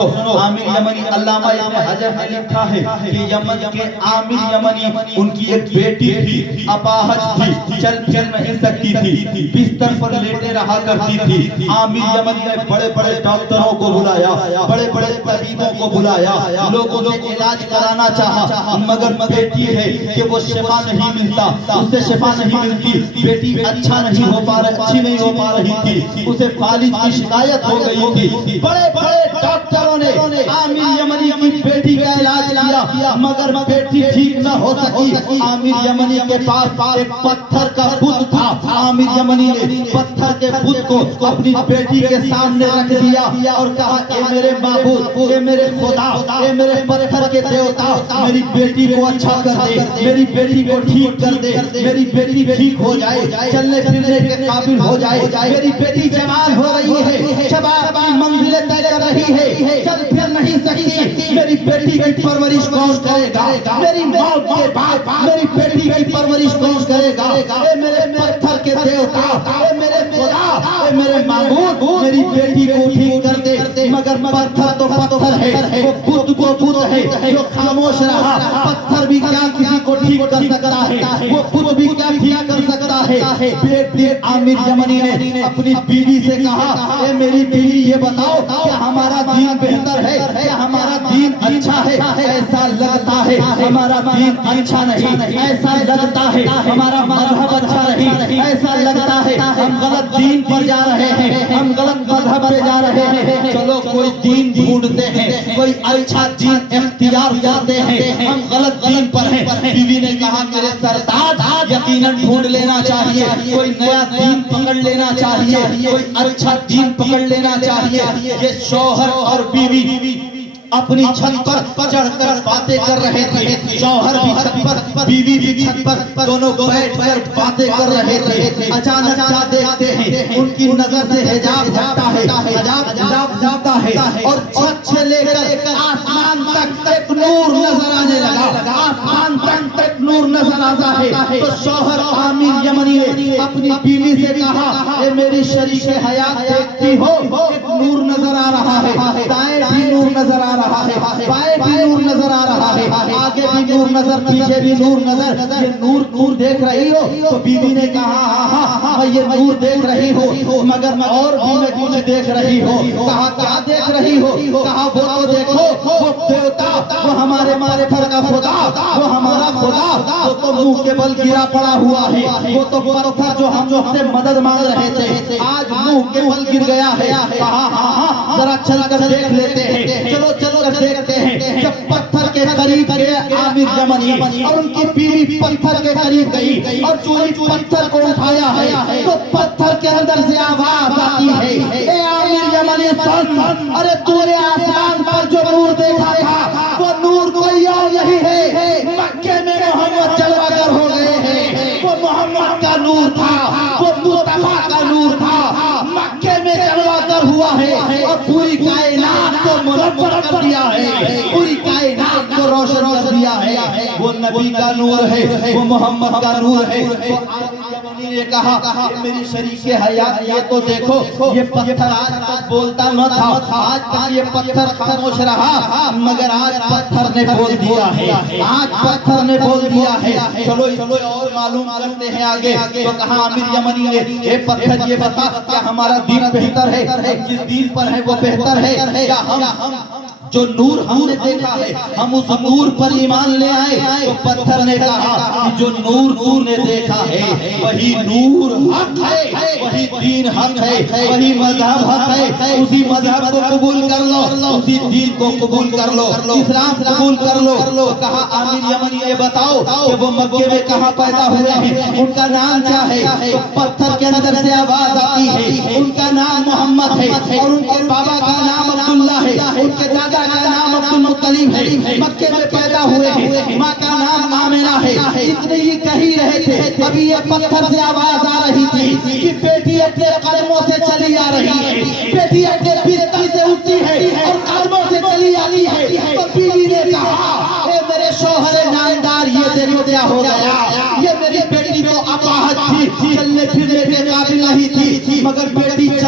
عامر یمنی علامہ ابن حجر نے لکھا ہے کہ یمن کے عامر یمنی ان کی ایک بیٹی تھی، اپاہج تھی، چل پھر نہیں سکتی تھی، بستر پر لیٹے رہا کرتی تھی۔ عامر یمنی نے بڑے بڑے ڈاکٹروں کو بلایا، بڑے بڑے طبیبوں کو بلایا، لوگوں سے علاج کرانا چاہا، مگر بیٹی ہے کہ وہ شفا نہیں ملتا، اس سے شفا نہیں ملتی، بیٹی اچھی نہیں ہو پا رہی تھی، اسے فالج کی شکایت ہو گئی تھی۔ بڑے بڑے ڈاکٹروں نے عامر یمنی کی بیٹی کا علاج کیا، مگر بیٹی ٹھیک نہ ہو سکی۔ عامر یمنی کے پاس ایک پتھر کا بت تھا، عامر یمنی نے پتھر کے بت کو اپنی بیٹی کے سامنے رکھ دیا اور کہا، اے میرے معبود، اے میرے خدا، اے میرے پتھر کے دیوتا، میری بیٹی کو اچھا کر دے، میری بیٹی کو ٹھیک کر دے، میری بیٹی ٹھیک ہو جائے، چلنے پھرنے کے قابل ہو جائے، میری بیٹی جوان ہو رہی ہے، شباب کی منزلیں طے کر رہی ہے، چل پھر نہیں سکتی، میری بیٹی کی پرورش کون کرے گا؟ میری موت کے بعد میری بیٹی کی پرورش کون کرے گا؟ اے میرے پتھر کے دیوتا، اے میرے خدا، اے میرے معبود، میری بیٹی کو ٹھیک کر دے۔ مگر پتھر تو پتھر ہے، وہ بت کو بت ہے جو خاموش رہا۔ پتھر بھی کیا کسی کو ٹھیک کر سکتا ہے، وہ بت بھی کیا ٹھیک کر سکتا ہے۔ بیٹی عامر یمنی نے اپنی بیوی سے کہا، اے میری بیوی یہ بتاؤ کہ ہمارا دین بہتر ہے یا ہمارا دین اچھا ہے؟ ایسا لگتا ہے ہمارا دین اچھا نہیں، ایسا لگتا ہے ہمارا مذہب اچھا نہیں، ایسا لگتا ہے ہم غلط دین پر جا رہے ہیں، ہم غلط مذہب پہ جا رہے ہیں۔ چلو کوئی دین ڈھونڈتے ہیں، کوئی اچھا دین اختیار کرتے ہیں، ہم غلط دین پر ہیں۔ بیوی نے کہا، میرے سردار یقیناً ڈھونڈ لینا چاہیے، کوئی نیا دین پکڑ لینا چاہیے، کوئی اچھا دین پکڑ لینا چاہیے۔ یہ شوہر اور بیوی اپنی چھت پر چڑھ کر باتیں کر رہے تھے، شوہر بھی چھت پر، بیوی بھی چھت پر، دونوں بیٹھ کر باتیں کر رہے تھے۔ اچانک کیا دیکھتے ہیں، ان کی نظر سے حجاب ہٹتا ہے، حجاب جاتا ہے اور چھت سے لے کر آسمان تک ایک نور نظر آنے لگا، آسمان تک ایک نور نظر آتا ہے۔ تو شوہر عامر یمنی نے اپنی بیوی سے کہا، اے میری شریک حیات دیکھتی ہو، ایک نور نظر آ رہا ہے، دائیں بھی نور نظر آ رہا ہے، بائیں بھی نور نظر آ رہا ہے، آگے بھی نور نظر، پیچھے بھی نور نظر، یہ نور دیکھ رہی ہو؟ تو بیوی نے کہا، ہاں میں یہ نور دیکھ رہی ہوں، مگر میں اور بھی میں کچھ دیکھ رہی ہوں۔ کہا، کیا دیکھ رہی ہو؟ کہا، وہ تو دیکھو، وہ دیوتا، وہ ہمارے پتھر کا خدا، وہ ہمارا خدا، وہ تو منہ کے بل گرا پڑا ہوا ہے، وہ تو پتھر جو ہم سے مدد مانگ رہے تھے آج منہ کے بل گر گیا ہے۔ کہا، ہاں ذرا چل کر دیکھ لیتے ہیں، چلو کر دیکھتے ہیں۔ جب پتھر کے قریب گئے عامر یمنی اور ان کی بیوی پتھر کے قریب گئی اور جو پتھر کو اٹھایا ہے تو پتھر کے اندر سے آواز آتی ہے، اے عامر یمنی سن، ارے تو نے آسمان پر جو نور دیکھا تھا وہ نور کوئی اور نہیں ہے، مکے میں محمد جلوہ گر ہو گئے ہیں، وہ محمد کا نور تھا، وہ مصطفیٰ کا نور تھا، مکے میں جلوہ گر ہوا ہے اور پوری کائنات کو منور کر دیا ہے، پوری کائنات کو روشن کر دیا ہے۔ وہ نبی کا نور ہے، وہ محمد کا نور ہے۔ تو عامر نے کہا، میری شریک حیات یہ تو دیکھو، یہ پتھر آج تک بولتا نہ تھا، آج تک یہ پتھر خاموش رہا، مگر آج پتھر نے بول دیا ہے، آج پتھر نے بول دیا ہے۔ چلو اور معلوم کرتے ہیں آگے۔ تو کہا عامر یمنی نے، اے پتھر یہ بتا کہ ہمارا دین بہتر ہے، جس دین پر ہے وہ بہتر ہے یا ہم جو نور ہم نے دیکھا ہے ہم اس نور پر ایمان لے آئے؟ تو پتھر نے کہا کہ جو نور نے دیکھا ہے وہی نور حق ہے، وہی دین حق ہے، وہی مذہب حق ہے، اسی مذہب کو قبول کر لو، اسی دین کو قبول کر لو، اسلام قبول کر لو۔ کہا، عامر یمنی یہ بتاؤ کہ وہ مکے میں کہاں پیدا ہوئے ہیں، ان کا نام کیا ہے؟ پتھر کے اندر سے آواز آتی ہے، ان کا نام محمد ہے اور ان کے بابا کا نام عبداللہ ہے، ان کے دادا کا نام عبد المطلب ہے، مکے میں پیدا ہوئے ہیں، ماں کا نام آمنہ ہے۔ اتنے ہی کہی رہے تھے، ابھی یہ پتھر سے آواز آ رہی تھی کہ بیٹی اپنے قدموں سے چلی آ رہی ہے، بیٹی اپنے بستر سے اٹھتی ہے اور قدموں سے چلی آتی ہے۔ تو بیوی نے کہا، اے میرے شوہر نامدار، یہ دیکھو کیا ہو گیا، یہ میری بیٹی تو اپاہج تھی، چلنے پھرنے کے قابل نہیں تھی، مگر بیٹی